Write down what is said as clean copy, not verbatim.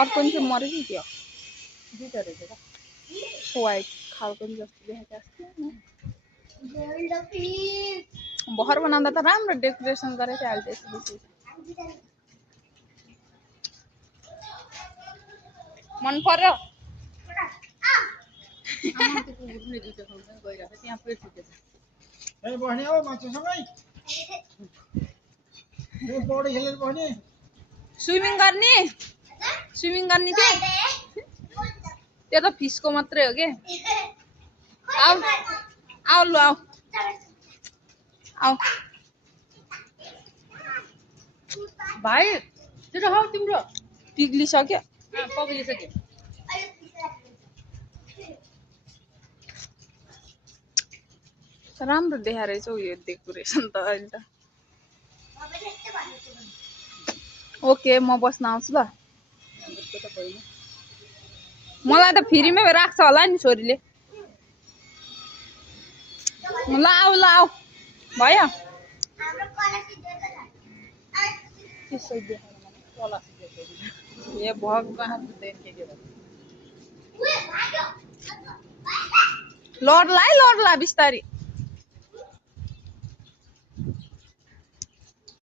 अर्को पनि चाहिँ मरेको थियो दुईटा रहेछ त वाइट खालको नि जस्तो देखेको थियो भर बनाउँदा त राम्रो डेकोरेसन गरेको थियो अहिले त्यसपछि मन पर्यो त्यहाँ प्लेट छुटेछ ए बस्ने हो मान्छेसँगै ए पौडी खेलेर बस्ने स्विमिङ गर्ने थियो त्यो त फिसको मात्रै हो के आऊ आऊ लु आऊ आऊ भाइ त्यो खाऊ तिम्रो पिग्लिसक्यो पग्लिसक्यो राम्रो देखा रहेछ हौ यो डेकोरेसन त अहिले त ओके म बस्न आउँछु ल मलाई त फ्रीमै राख्छ होला नि छोरीले ल आऊ भयो ए भगवान लड्ला बिस्तारी